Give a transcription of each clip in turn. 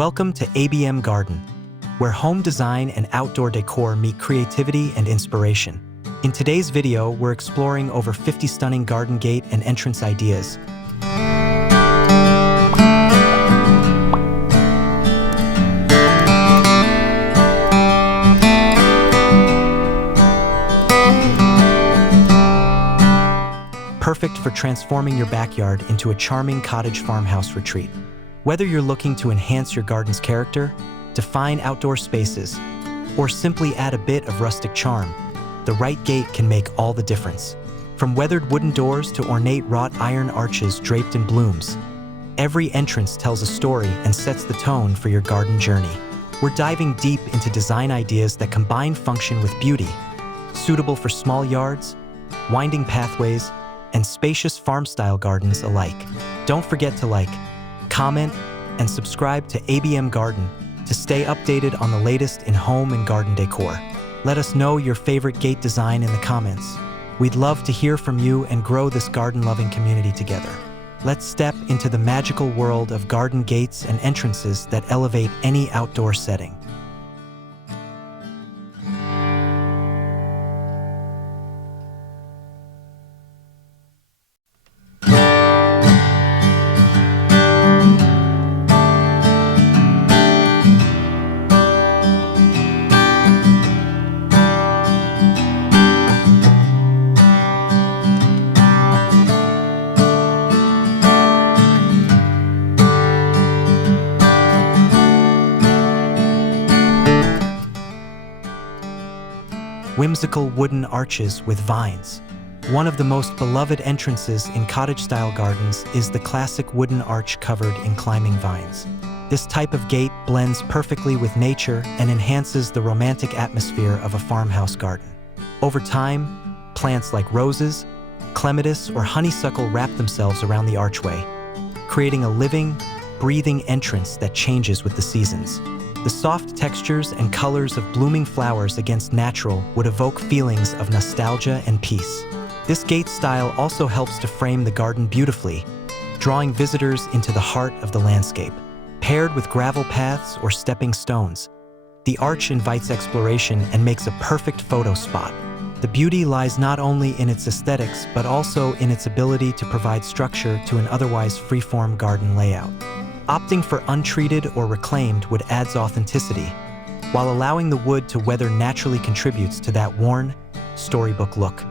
Welcome to ABM Garden, where home design and outdoor decor meet creativity and inspiration. In today's video, we're exploring over 50 stunning garden gate and entrance ideas. Perfect for transforming your backyard into a charming cottage farmhouse retreat. Whether you're looking to enhance your garden's character, define outdoor spaces, or simply add a bit of rustic charm, the right gate can make all the difference. From weathered wooden doors to ornate wrought iron arches draped in blooms, every entrance tells a story and sets the tone for your garden journey. We're diving deep into design ideas that combine function with beauty, suitable for small yards, winding pathways, and spacious farm-style gardens alike. Don't forget to like, comment, and subscribe to ABM Garden to stay updated on the latest in home and garden decor. Let us know your favorite gate design in the comments. We'd love to hear from you and grow this garden-loving community together. Let's step into the magical world of garden gates and entrances that elevate any outdoor setting. Whimsical wooden arches with vines. One of the most beloved entrances in cottage-style gardens is the classic wooden arch covered in climbing vines. This type of gate blends perfectly with nature and enhances the romantic atmosphere of a farmhouse garden. Over time, plants like roses, clematis, or honeysuckle wrap themselves around the archway, creating a living, breathing entrance that changes with the seasons. The soft textures and colors of blooming flowers against natural would evoke feelings of nostalgia and peace. This gate style also helps to frame the garden beautifully, drawing visitors into the heart of the landscape. Paired with gravel paths or stepping stones, the arch invites exploration and makes a perfect photo spot. The beauty lies not only in its aesthetics, but also in its ability to provide structure to an otherwise free-form garden layout. Opting for untreated or reclaimed wood adds authenticity, while allowing the wood to weather naturally contributes to that worn, storybook look.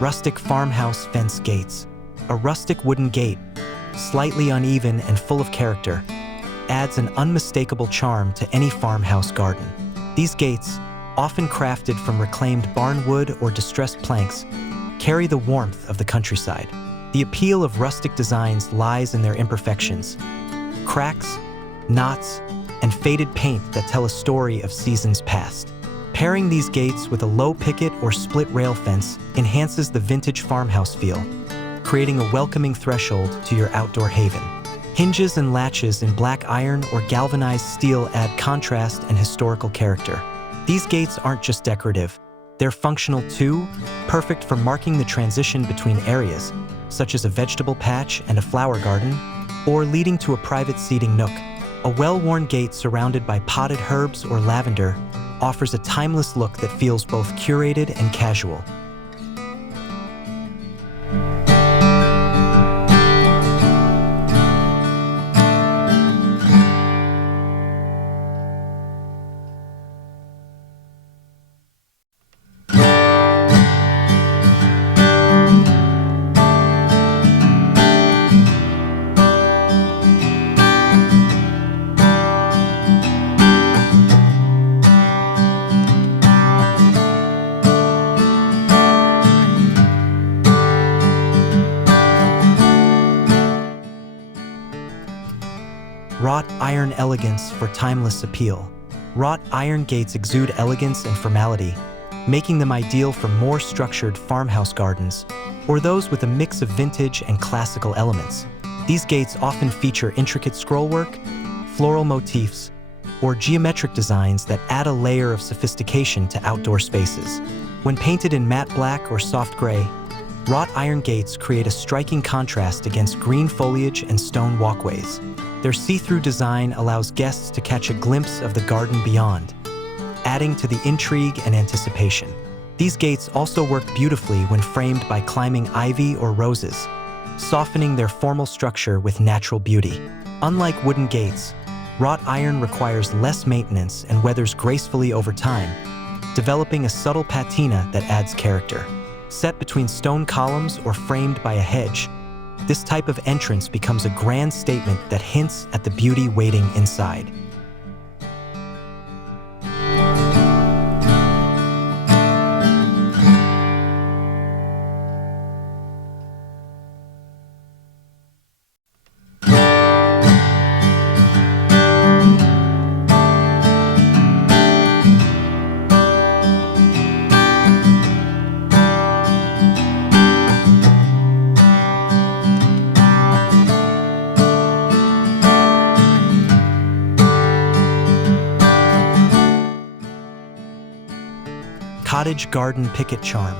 Rustic farmhouse fence gates. A rustic wooden gate, slightly uneven and full of character, adds an unmistakable charm to any farmhouse garden. These gates, often crafted from reclaimed barn wood or distressed planks, carry the warmth of the countryside. The appeal of rustic designs lies in their imperfections, cracks, knots, and faded paint that tell a story of seasons past. Pairing these gates with a low picket or split rail fence enhances the vintage farmhouse feel, creating a welcoming threshold to your outdoor haven. Hinges and latches in black iron or galvanized steel add contrast and historical character. These gates aren't just decorative, they're functional too, perfect for marking the transition between areas, such as a vegetable patch and a flower garden, or leading to a private seating nook. A well-worn gate surrounded by potted herbs or lavender offers a timeless look that feels both curated and casual. Wrought iron elegance for timeless appeal. Wrought iron gates exude elegance and formality, making them ideal for more structured farmhouse gardens or those with a mix of vintage and classical elements. These gates often feature intricate scrollwork, floral motifs, or geometric designs that add a layer of sophistication to outdoor spaces. When painted in matte black or soft gray, wrought iron gates create a striking contrast against green foliage and stone walkways. Their see-through design allows guests to catch a glimpse of the garden beyond, adding to the intrigue and anticipation. These gates also work beautifully when framed by climbing ivy or roses, softening their formal structure with natural beauty. Unlike wooden gates, wrought iron requires less maintenance and weathers gracefully over time, developing a subtle patina that adds character. Set between stone columns or framed by a hedge, this type of entrance becomes a grand statement that hints at the beauty waiting inside. Cottage garden picket charm.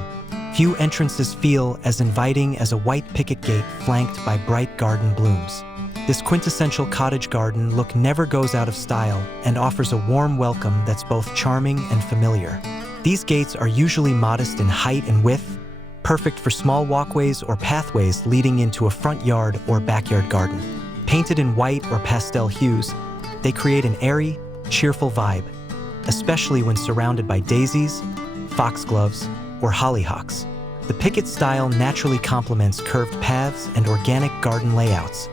Few entrances feel as inviting as a white picket gate flanked by bright garden blooms. This quintessential cottage garden look never goes out of style and offers a warm welcome that's both charming and familiar. These gates are usually modest in height and width, perfect for small walkways or pathways leading into a front yard or backyard garden. Painted in white or pastel hues, they create an airy, cheerful vibe, especially when surrounded by daisies, foxgloves, or hollyhocks. The picket style naturally complements curved paths and organic garden layouts,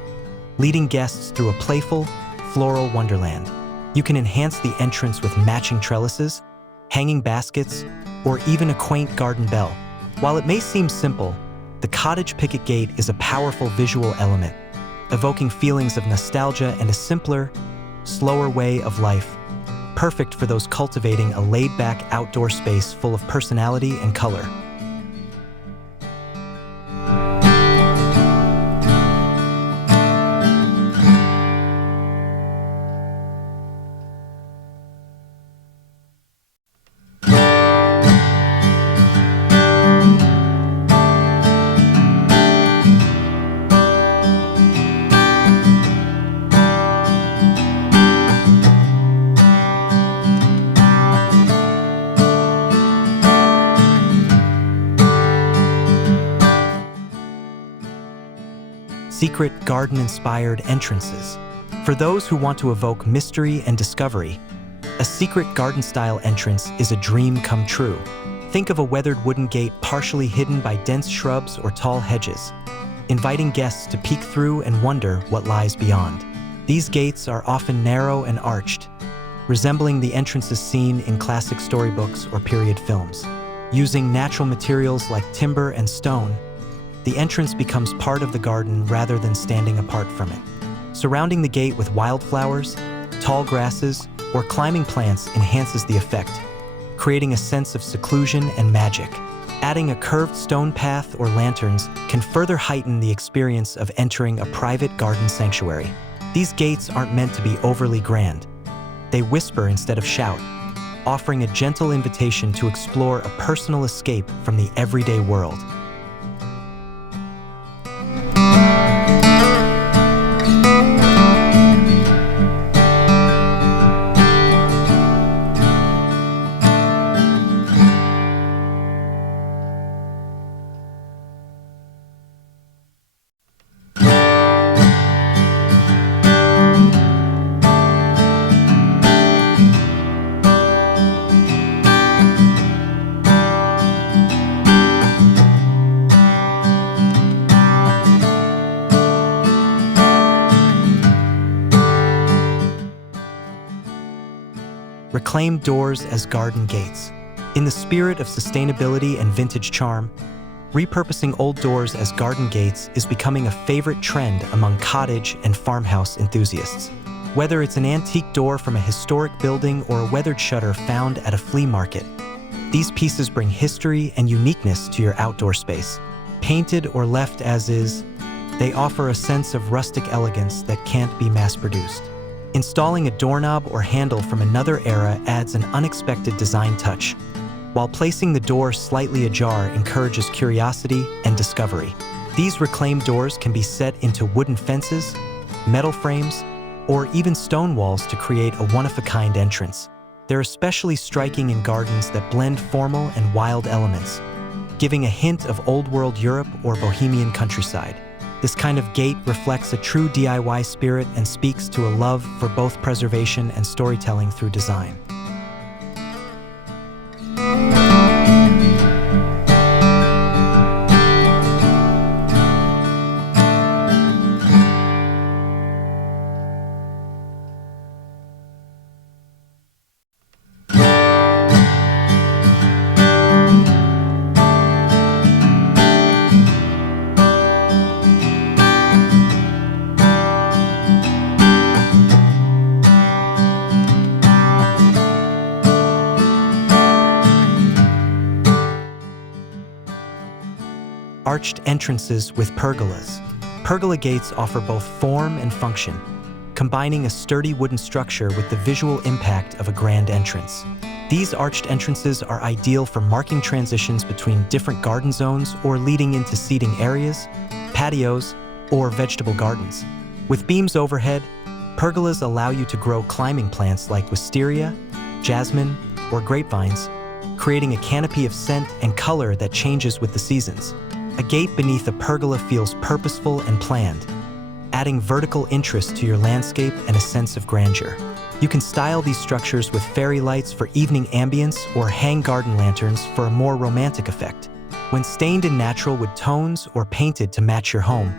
leading guests through a playful, floral wonderland. You can enhance the entrance with matching trellises, hanging baskets, or even a quaint garden bell. While it may seem simple, the cottage picket gate is a powerful visual element, evoking feelings of nostalgia and a simpler, slower way of life, perfect for those cultivating a laid-back outdoor space full of personality and color. Secret garden-inspired entrances. For those who want to evoke mystery and discovery, a secret garden-style entrance is a dream come true. Think of a weathered wooden gate partially hidden by dense shrubs or tall hedges, inviting guests to peek through and wonder what lies beyond. These gates are often narrow and arched, resembling the entrances seen in classic storybooks or period films. Using natural materials like timber and stone, the entrance becomes part of the garden rather than standing apart from it. Surrounding the gate with wildflowers, tall grasses, or climbing plants enhances the effect, creating a sense of seclusion and magic. Adding a curved stone path or lanterns can further heighten the experience of entering a private garden sanctuary. These gates aren't meant to be overly grand. They whisper instead of shout, offering a gentle invitation to explore a personal escape from the everyday world. Reclaim doors as garden gates. In the spirit of sustainability and vintage charm, repurposing old doors as garden gates is becoming a favorite trend among cottage and farmhouse enthusiasts. Whether it's an antique door from a historic building or a weathered shutter found at a flea market, these pieces bring history and uniqueness to your outdoor space. Painted or left as is, they offer a sense of rustic elegance that can't be mass-produced. Installing a doorknob or handle from another era adds an unexpected design touch, while placing the door slightly ajar encourages curiosity and discovery. These reclaimed doors can be set into wooden fences, metal frames, or even stone walls to create a one-of-a-kind entrance. They're especially striking in gardens that blend formal and wild elements, giving a hint of old-world Europe or bohemian countryside. This kind of gate reflects a true DIY spirit and speaks to a love for both preservation and storytelling through design. Arched entrances with pergolas. Pergola gates offer both form and function, combining a sturdy wooden structure with the visual impact of a grand entrance. These arched entrances are ideal for marking transitions between different garden zones or leading into seating areas, patios, or vegetable gardens. With beams overhead, pergolas allow you to grow climbing plants like wisteria, jasmine, or grapevines, creating a canopy of scent and color that changes with the seasons. A gate beneath a pergola feels purposeful and planned, adding vertical interest to your landscape and a sense of grandeur. You can style these structures with fairy lights for evening ambience or hang garden lanterns for a more romantic effect. When stained in natural wood tones or painted to match your home,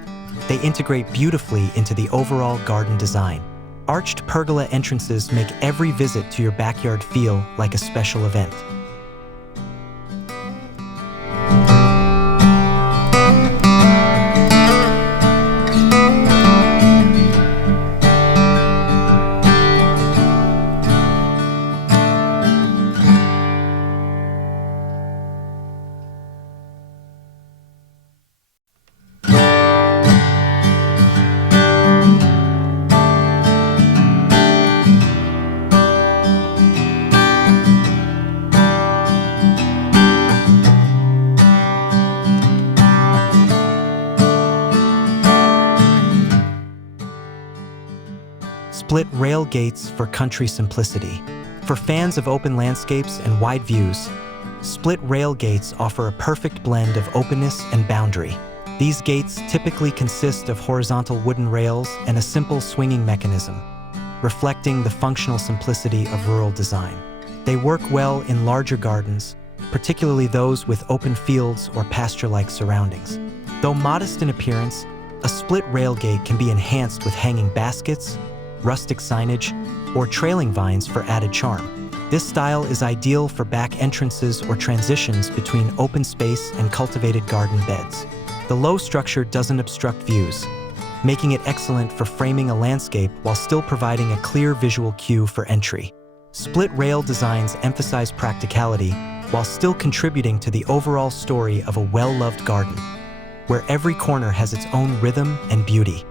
they integrate beautifully into the overall garden design. Arched pergola entrances make every visit to your backyard feel like a special event. Split rail gates for country simplicity. For fans of open landscapes and wide views, split rail gates offer a perfect blend of openness and boundary. These gates typically consist of horizontal wooden rails and a simple swinging mechanism, reflecting the functional simplicity of rural design. They work well in larger gardens, particularly those with open fields or pasture-like surroundings. Though modest in appearance, a split rail gate can be enhanced with hanging baskets, rustic signage, or trailing vines for added charm. This style is ideal for back entrances or transitions between open space and cultivated garden beds. The low structure doesn't obstruct views, making it excellent for framing a landscape while still providing a clear visual cue for entry. Split rail designs emphasize practicality while still contributing to the overall story of a well-loved garden, where every corner has its own rhythm and beauty.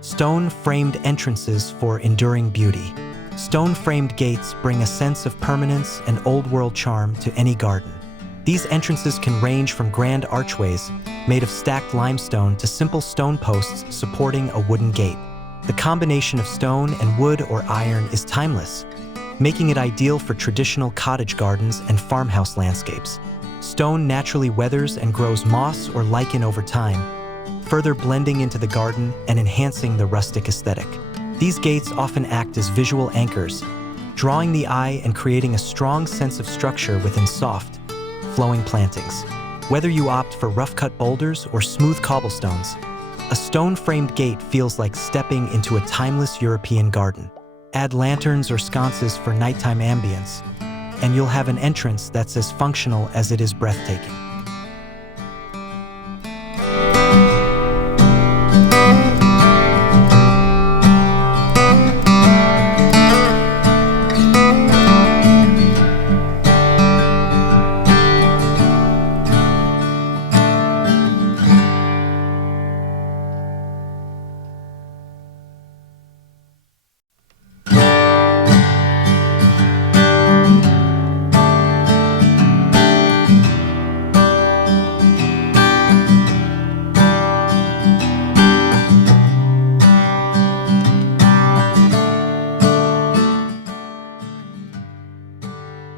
Stone-framed entrances for enduring beauty. Stone-framed gates bring a sense of permanence and old-world charm to any garden. These entrances can range from grand archways made of stacked limestone to simple stone posts supporting a wooden gate. The combination of stone and wood or iron is timeless, making it ideal for traditional cottage gardens and farmhouse landscapes. Stone naturally weathers and grows moss or lichen over time, further blending into the garden and enhancing the rustic aesthetic. These gates often act as visual anchors, drawing the eye and creating a strong sense of structure within soft, flowing plantings. Whether you opt for rough-cut boulders or smooth cobblestones, a stone-framed gate feels like stepping into a timeless European garden. Add lanterns or sconces for nighttime ambience, and you'll have an entrance that's as functional as it is breathtaking.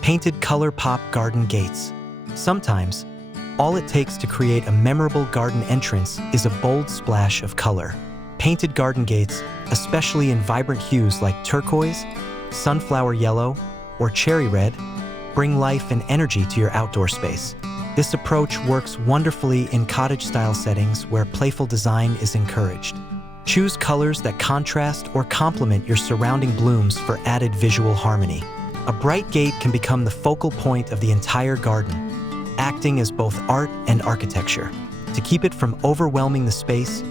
Painted color pop garden gates. Sometimes, all it takes to create a memorable garden entrance is a bold splash of color. Painted garden gates, especially in vibrant hues like turquoise, sunflower yellow, or cherry red, bring life and energy to your outdoor space. This approach works wonderfully in cottage-style settings where playful design is encouraged. Choose colors that contrast or complement your surrounding blooms for added visual harmony. A bright gate can become the focal point of the entire garden, acting as both art and architecture. To keep it from overwhelming the space,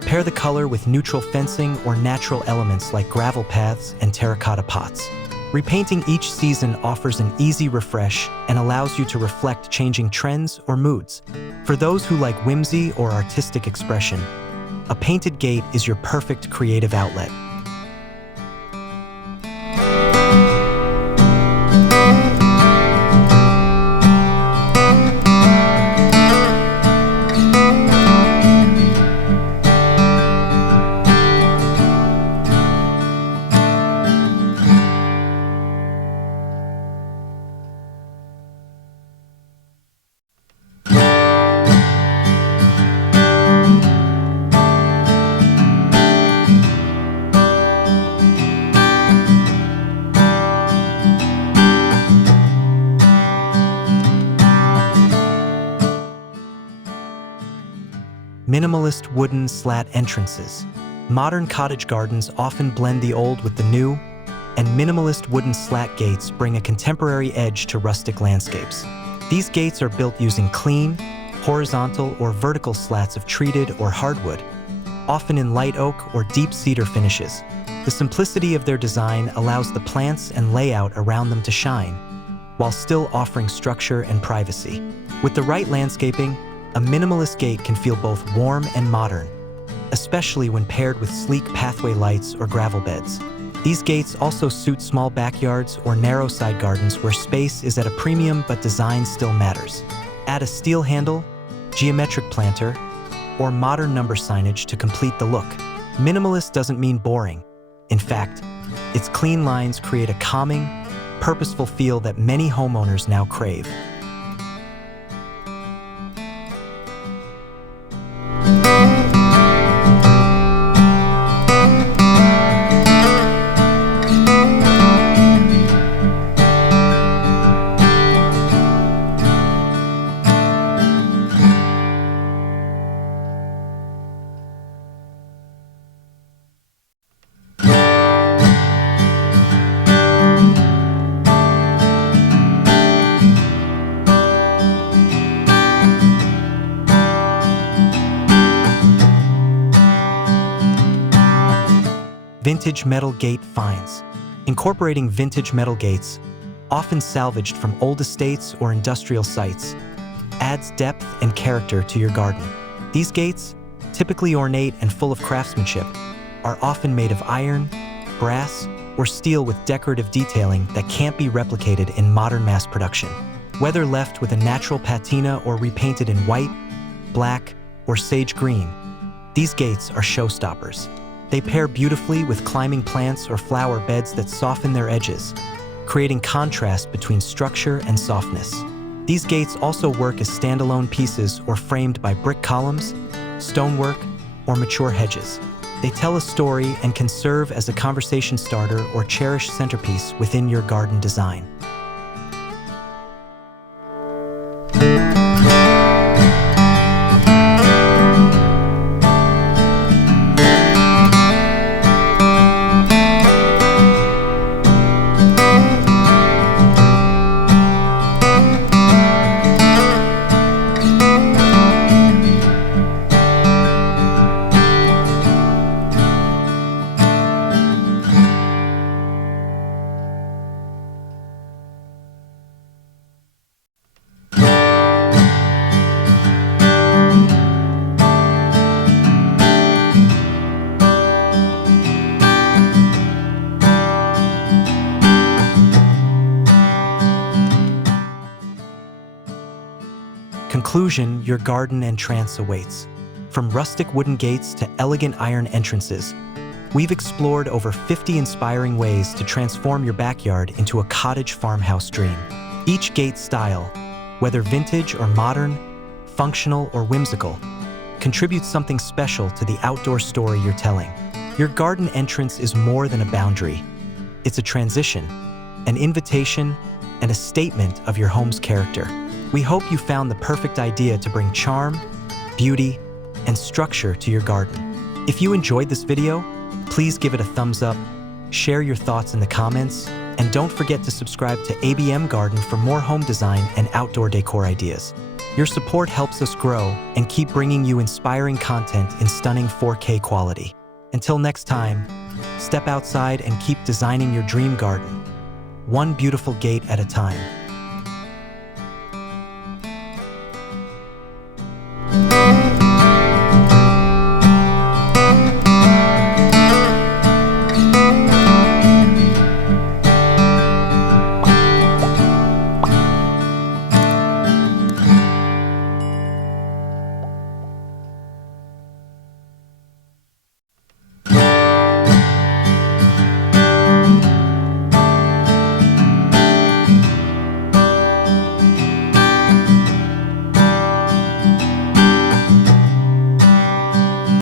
pair the color with neutral fencing or natural elements like gravel paths and terracotta pots. Repainting each season offers an easy refresh and allows you to reflect changing trends or moods. For those who like whimsy or artistic expression, a painted gate is your perfect creative outlet. Minimalist wooden slat entrances. Modern cottage gardens often blend the old with the new, and minimalist wooden slat gates bring a contemporary edge to rustic landscapes. These gates are built using clean, horizontal or vertical slats of treated or hardwood, often in light oak or deep cedar finishes. The simplicity of their design allows the plants and layout around them to shine, while still offering structure and privacy. With the right landscaping, a minimalist gate can feel both warm and modern, especially when paired with sleek pathway lights or gravel beds. These gates also suit small backyards or narrow side gardens where space is at a premium but design still matters. Add a steel handle, geometric planter, or modern number signage to complete the look. Minimalist doesn't mean boring. In fact, its clean lines create a calming, purposeful feel that many homeowners now crave. Vintage metal gate finds. Incorporating vintage metal gates, often salvaged from old estates or industrial sites, adds depth and character to your garden. These gates, typically ornate and full of craftsmanship, are often made of iron, brass, or steel with decorative detailing that can't be replicated in modern mass production. Whether left with a natural patina or repainted in white, black, or sage green, these gates are showstoppers. They pair beautifully with climbing plants or flower beds that soften their edges, creating contrast between structure and softness. These gates also work as standalone pieces or framed by brick columns, stonework, or mature hedges. They tell a story and can serve as a conversation starter or cherished centerpiece within your garden design. Conclusion, your garden entrance awaits. From rustic wooden gates to elegant iron entrances, we've explored over 50 inspiring ways to transform your backyard into a cottage farmhouse dream. Each gate style, whether vintage or modern, functional or whimsical, contributes something special to the outdoor story you're telling. Your garden entrance is more than a boundary. It's a transition, an invitation, and a statement of your home's character. We hope you found the perfect idea to bring charm, beauty, and structure to your garden. If you enjoyed this video, please give it a thumbs up, share your thoughts in the comments, and don't forget to subscribe to ABM Garden for more home design and outdoor decor ideas. Your support helps us grow and keep bringing you inspiring content in stunning 4K quality. Until next time, step outside and keep designing your dream garden, one beautiful gate at a time.